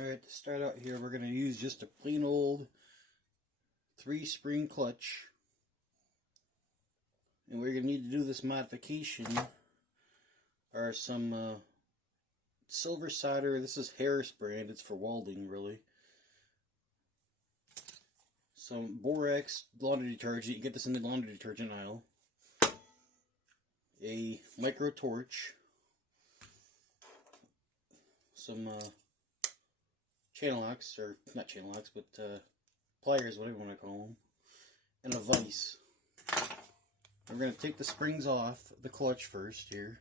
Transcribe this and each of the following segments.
Alright, to start out here, we're going to use just a plain old 3-spring clutch. And we're going to need to do this modification are some silver solder. This is Harris brand. It's for welding, really. Some borax laundry detergent. You get this in the laundry detergent aisle. A micro torch. Some channel locks, or not channel locks, but pliers, whatever you want to call them, and a vise. We're going to take the springs off the clutch first here,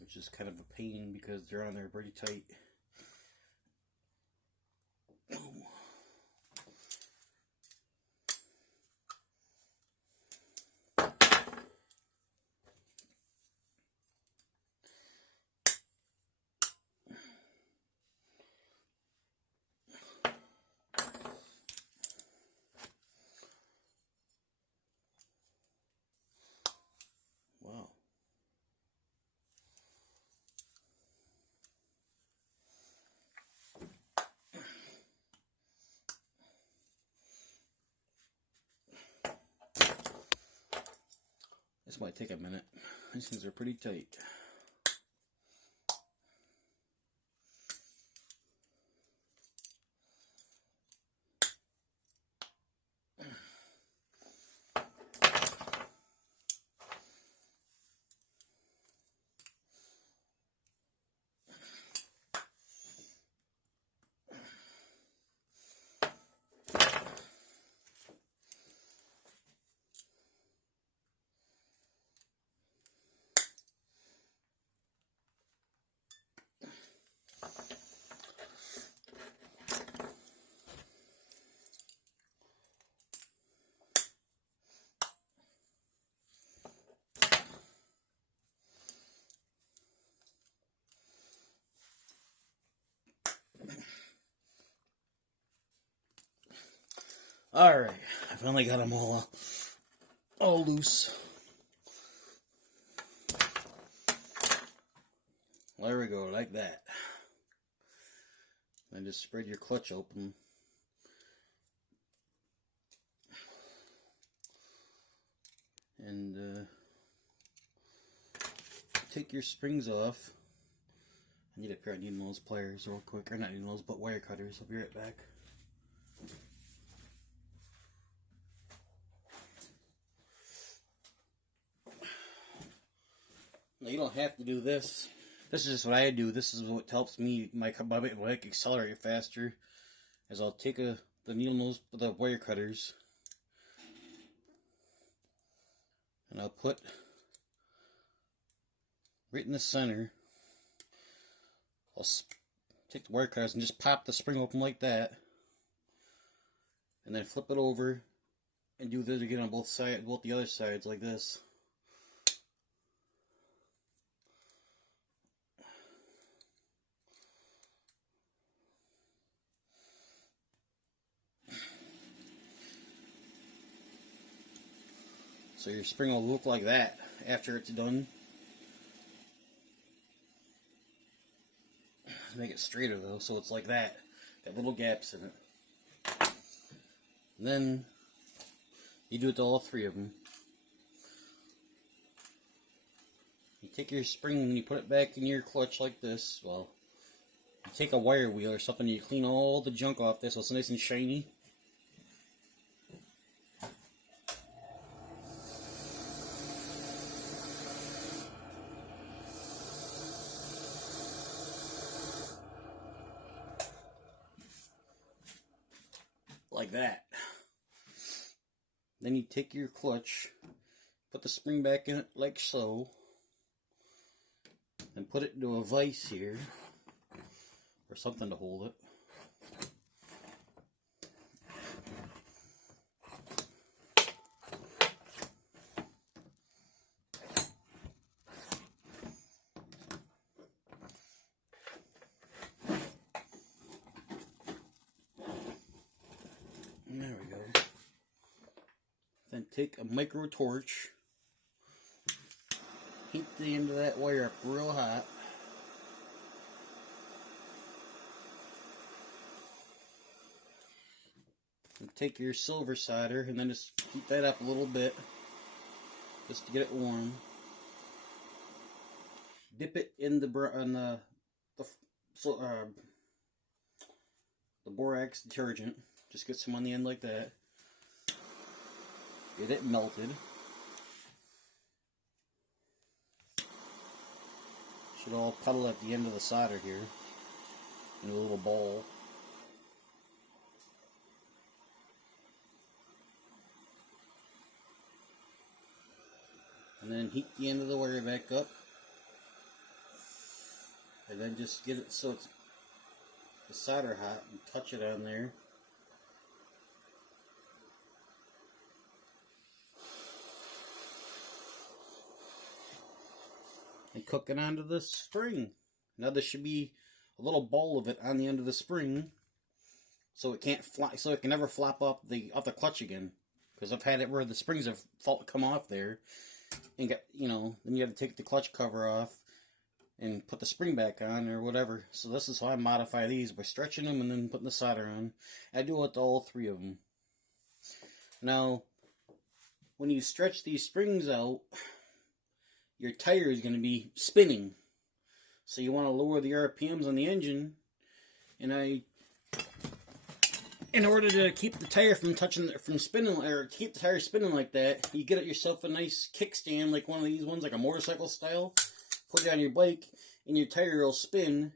which is kind of a pain because they're on there pretty tight. Wow. This might take a minute. These things are pretty tight. Alright, I finally got them all loose. There we go, like that. Then just spread your clutch open. And take your springs off. I need a pair of needle nose pliers real quick. Or not needle nose, but wire cutters. I'll be right back. Now, you don't have to do this. This is just what I do. This is what helps me my accelerate faster. Is I'll take the needle nose, the wire cutters, and I'll put right in the center. I'll take the wire cutters and just pop the spring open like that, and then flip it over and do this again on both sides, both the other sides like this. So your spring will look like that after it's done. Make it straighter though, so it's like that. Got little gaps in it. And then you do it to all 3 of them. You take your spring and you put it back in your clutch like this. Well, you take a wire wheel or something, and you clean all the junk off this so it's nice and shiny. Like that. Then you take your clutch, put the spring back in it like so, and put it into a vise here, or something to hold it. There we go. Then take a micro torch, heat the end of that wire up real hot, take your silver solder and then just heat that up a little bit, just to get it warm. Dip it in the borax detergent. Just get some on the end like that. Get it melted. Should all puddle at the end of the solder here in a little bowl. And then heat the end of the wire back up. And then just get it so it's the solder hot and touch it on there. And cook it onto the spring. Now there should be a little ball of it on the end of the spring, so it can't fly, so it can never flop off the clutch again. Because I've had it where the springs have come off there, and then you got to take the clutch cover off and put the spring back on or whatever. So this is how I modify these, by stretching them and then putting the solder on. I do it to all three of them. Now, when you stretch these springs out, your tire is going to be spinning. So you want to lower the RPMs on the engine. And in order to keep the tire from spinning, or keep the tire spinning like that, you get yourself a nice kickstand, like one of these ones, like a motorcycle style. Put it on your bike, and your tire will spin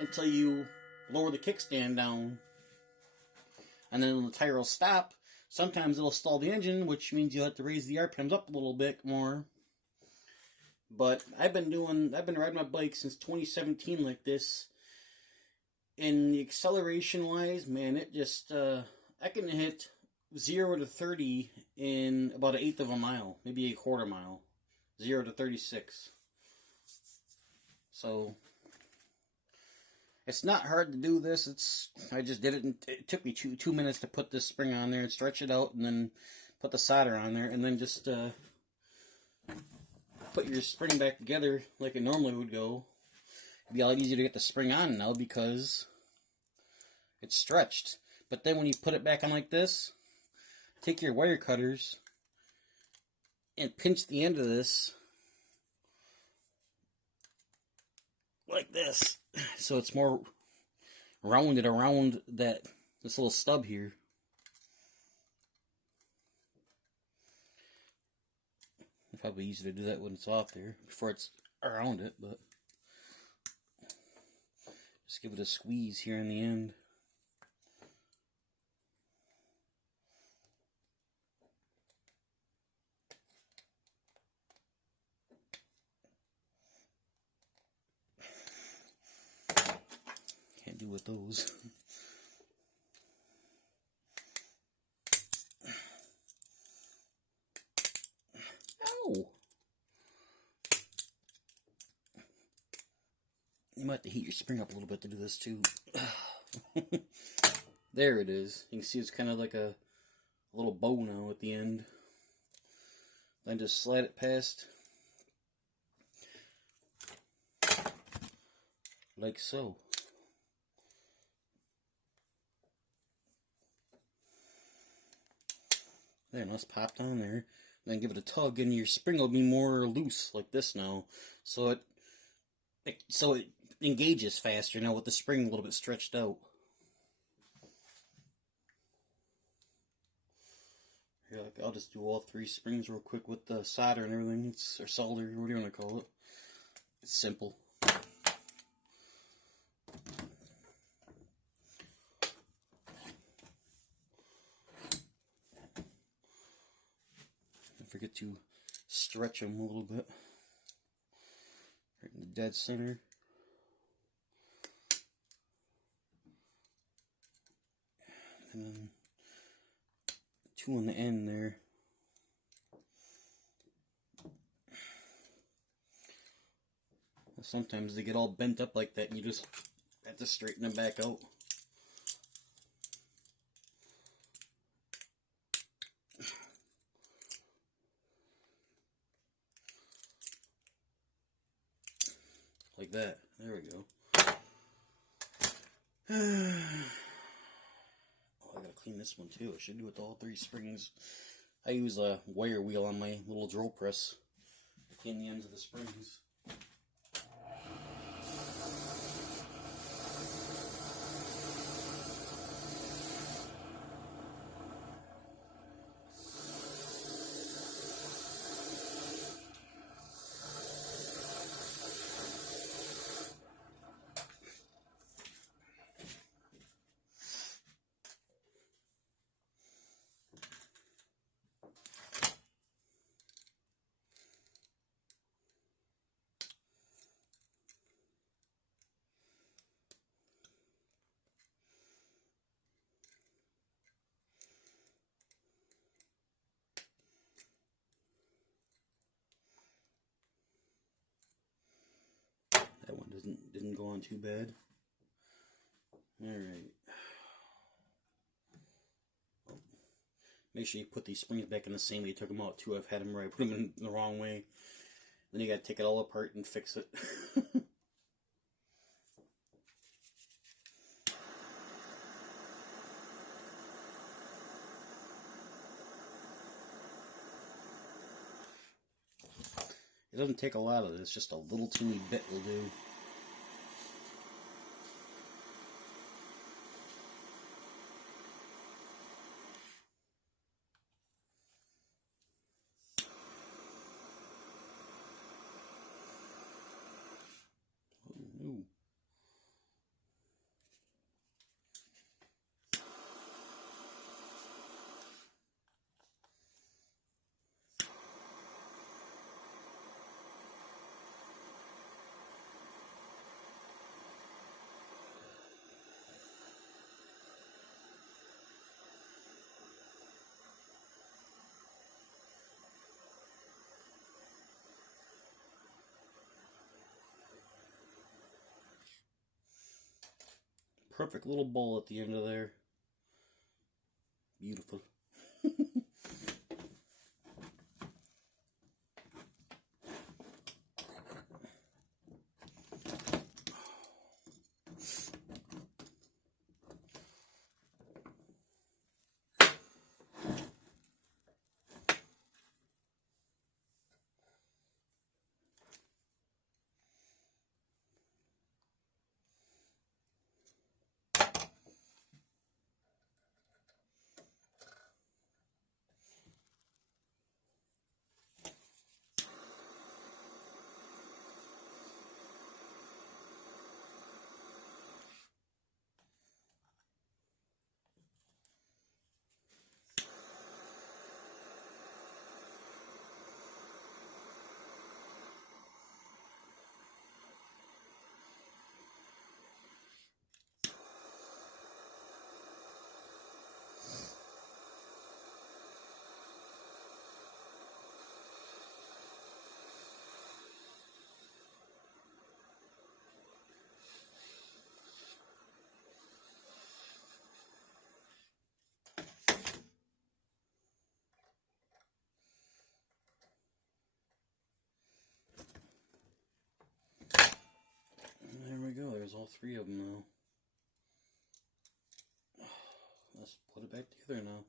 until you lower the kickstand down. And then the tire will stop. Sometimes it'll stall the engine, which means you'll have to raise the RPMs up a little bit more. But I've been riding my bike since 2017 like this. And the acceleration wise, man, it just, I can hit 0 to 30 in about 1/8 of a mile, maybe 1/4 mile. 0 to 36. So it's not hard to do this. I just did it. It took me two minutes to put this spring on there and stretch it out, and then put the solder on there, and then just put your spring back together like it normally would go. It'd be a lot easier to get the spring on now because it's stretched. But then when you put it back on like this, take your wire cutters and pinch the end of this like this, so it's more rounded around this little stub here. It's probably easier to do that when it's off there before it's around it, but just give it a squeeze here in the end. Can't do with those. Ow! You might have to heat your spring up a little bit to do this too. There it is. You can see it's kind of like a little bow now at the end. Then just slide it past like so. There, and let's pop down there. Then give it a tug, and your spring will be more loose like this now. So it engages faster now with the spring a little bit stretched out. Here, I'll just do all 3 springs real quick with the solder and everything. Or solder, what do you want to call it? It's simple. Don't forget to stretch them a little bit. Right in the dead center. And then 2 on the end there. Sometimes they get all bent up like that and you just have to straighten them back out. Like that. There we go. Oh, I gotta clean this one too. I should do it with all 3 springs. I use a wire wheel on my little drill press to clean the ends of the springs. That one didn't go on too bad. Alright. Make sure you put these springs back in the same way you took them out too. I've had them where I put them in the wrong way. Then you gotta take it all apart and fix it. It doesn't take a lot of this, just a little teeny bit will do. Ooh. Perfect little bowl at the end of there. Beautiful. There we go, there's all 3 of them now. Let's put it back together now.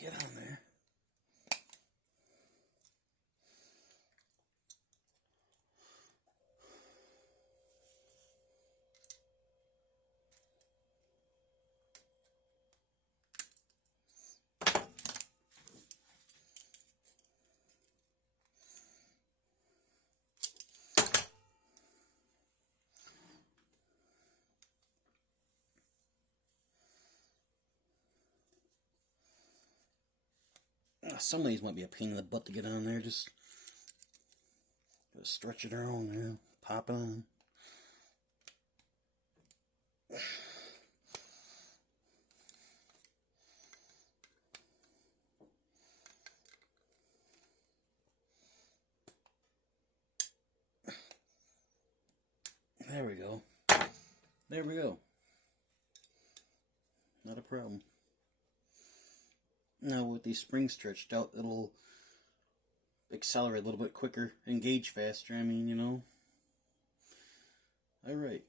Get on there. Some of these might be a pain in the butt to get on there. Just stretch it around there, pop it on. There we go. There we go. Not a problem. Now with these springs stretched out, it'll accelerate a little bit quicker, engage faster, I mean, you know. Alright.